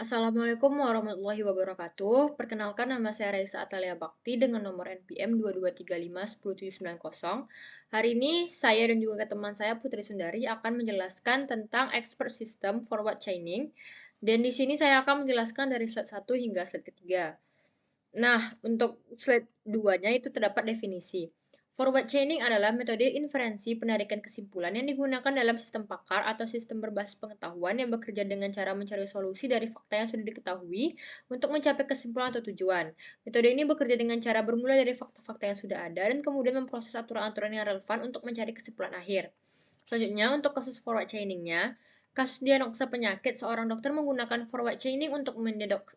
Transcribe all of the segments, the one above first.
Assalamualaikum warahmatullahi wabarakatuh. Perkenalkan nama saya Raisa Atalia Bakti dengan nomor NPM 223510790. Hari ini saya dan juga teman saya Putri Sundari akan menjelaskan tentang expert system forward chaining. Dan di sini saya akan menjelaskan dari slide 1 hingga slide ketiga. Nah, untuk slide 2-nya itu terdapat definisi. Forward chaining adalah metode inferensi penarikan kesimpulan yang digunakan dalam sistem pakar atau sistem berbasis pengetahuan yang bekerja dengan cara mencari solusi dari fakta yang sudah diketahui untuk mencapai kesimpulan atau tujuan. Metode ini bekerja dengan cara bermula dari fakta-fakta yang sudah ada dan kemudian memproses aturan-aturan yang relevan untuk mencari kesimpulan akhir. Selanjutnya, untuk kasus forward chaining-nya, kasus diagnosa penyakit, seorang dokter menggunakan forward chaining untuk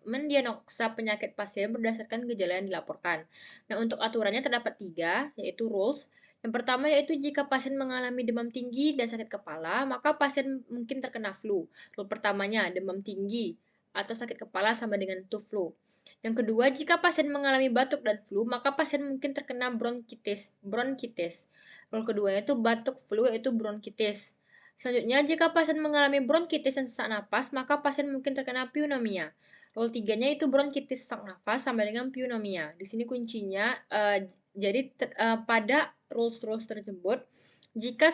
mendiagnosa penyakit pasien berdasarkan gejala yang dilaporkan. Nah, untuk aturannya terdapat 3, yaitu rules. Yang pertama yaitu jika pasien mengalami demam tinggi dan sakit kepala, maka pasien mungkin terkena flu. Rule pertamanya, demam tinggi atau sakit kepala sama dengan itu flu. Yang kedua, jika pasien mengalami batuk dan flu, maka pasien mungkin terkena bronkitis. Rule kedua yaitu batuk flu yaitu bronkitis. Selanjutnya, jika pasien mengalami bronkitis dan sesak napas, maka pasien mungkin terkena pneumonia. Rule 3-nya itu bronkitis sesak nafas sama dengan pneumonia. Di sini kuncinya, pada rules-rules tersebut, jika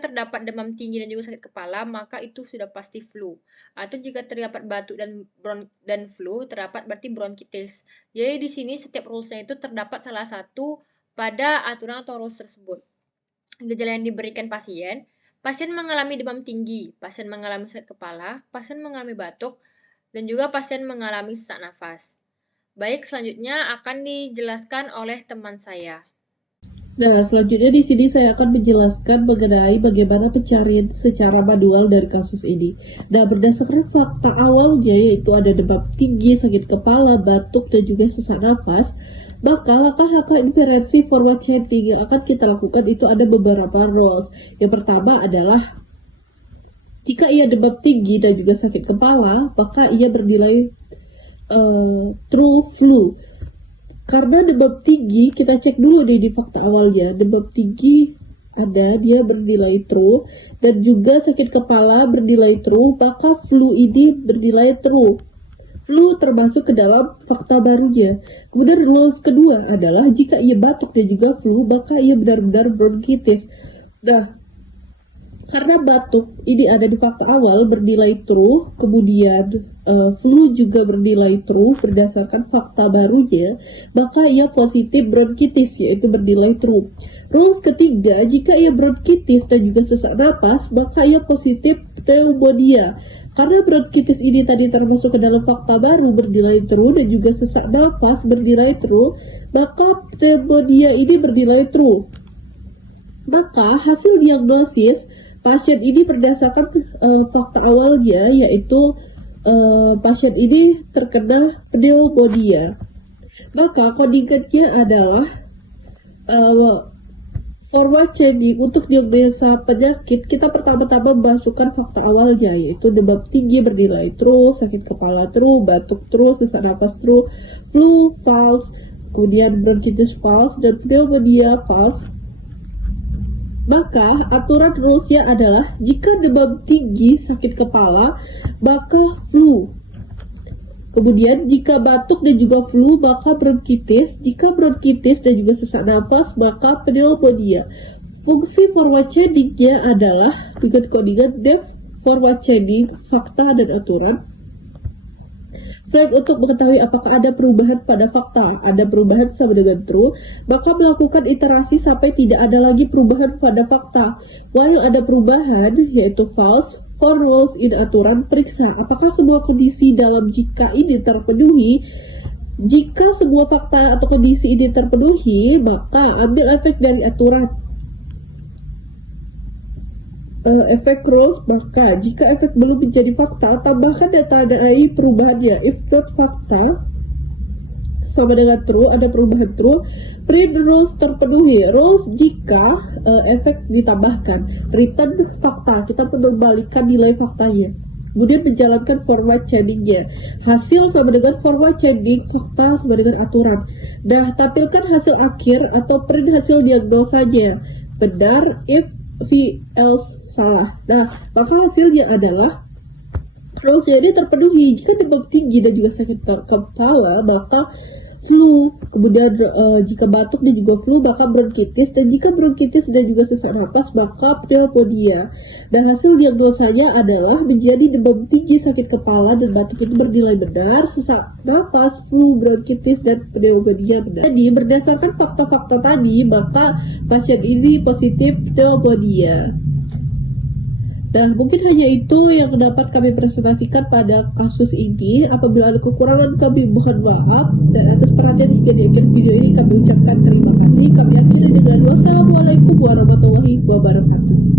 terdapat demam tinggi dan juga sakit kepala, maka itu sudah pasti flu. Atau jika terdapat batuk dan flu, terdapat berarti bronkitis. Jadi di sini setiap rules-nya itu terdapat salah satu pada aturan atau rules tersebut. Gejala yang diberikan pasien, pasien mengalami demam tinggi, pasien mengalami sakit kepala, pasien mengalami batuk, dan juga pasien mengalami sesak nafas. Baik, selanjutnya akan dijelaskan oleh teman saya. Nah, selanjutnya di sini saya akan menjelaskan mengenai bagaimana pencarian secara manual dari kasus ini. Nah, berdasarkan fakta awalnya yaitu ada demam tinggi, sakit kepala, batuk, dan juga sesak nafas, maka langkah-langkah inferensi forward chaining yang akan kita lakukan itu ada beberapa rules. Yang pertama adalah jika ia demam tinggi dan juga sakit kepala, maka ia bernilai true flu. Karena demam tinggi, kita cek dulu nih di fakta awalnya. Demam tinggi ada, dia bernilai true. Dan juga sakit kepala bernilai true, maka flu ini bernilai true. Flu termasuk ke dalam fakta barunya. Kemudian rules kedua adalah jika ia batuk dan juga flu, maka ia benar-benar bronkitis. Nah, karena batuk ini ada di fakta awal bernilai true, kemudian flu juga bernilai true berdasarkan fakta barunya, maka ia positif bronkitis yaitu bernilai true. Rules ketiga, jika ia bronkitis dan juga sesak napas, maka ia positif pneumonia. Karena bronkitis ini tadi termasuk ke dalam fakta baru bernilai true dan juga sesak napas bernilai true, maka pneumonia ini bernilai true. Maka hasil diagnosis pasien ini berdasarkan fakta awalnya yaitu pasien ini terkena pneumonia. Maka kondisinya adalah forward chaining untuk diagnosa penyakit. Kita pertama-tama memasukkan fakta awalnya yaitu demam tinggi bernilai true, sakit kepala true, batuk true, sesak napas true, flu false, kemudian bronkitis false, dan pneumonia false. Maka aturan rulesnya adalah jika demam tinggi, sakit kepala, maka flu. Kemudian jika batuk dan juga flu, maka bronkitis. Jika bronkitis dan juga sesak napas, maka pneumonia. Fungsi forward chaining-nya adalah dengan codingan def forward chaining, fakta dan aturan. Flag untuk mengetahui apakah ada perubahan pada fakta, ada perubahan sama dengan true, maka melakukan iterasi sampai tidak ada lagi perubahan pada fakta. While ada perubahan, yaitu false, for rules in aturan, periksa apakah sebuah kondisi dalam jika ini terpenuhi. Jika sebuah fakta atau kondisi ini terpenuhi, maka ambil efek dari aturan. Efek rules, maka jika efek belum menjadi fakta, tambahkan dan tandai perubahannya. If not fakta sama dengan true, ada perubahan true, print rules terpenuhi. Rules jika efek ditambahkan. Return fakta, kita mengembalikan nilai faktanya. Kemudian menjalankan forward chaining-nya. Hasil sama dengan forward chaining, fakta sama dengan aturan. Nah, tampilkan hasil akhir atau print hasil diagnosanya. Benar if else salah. Nah, maka hasilnya adalah Terus jadi terpenuhi. Jika demam tinggi dan juga sakit kepala, maka flu. Kemudian jika batuk dan juga flu, maka bronkitis. Dan jika bronkitis dan juga sesak napas, maka pneumonia. Dan hasil diagnosanya adalah menjadi demam tinggi, sakit kepala, dan batuk itu bernilai benar, sesak napas, flu, bronkitis, dan pneumonia benar. Jadi berdasarkan fakta-fakta tadi, maka pasien ini positif pneumonia. Nah, mungkin hanya itu yang dapat kami presentasikan pada kasus ini. Apabila ada kekurangan, kami mohon maaf. Dan atas perhatian hingga di akhir video ini, kami ucapkan terima kasih. Kami akhiri dengan wassalamualaikum warahmatullahi wabarakatuh.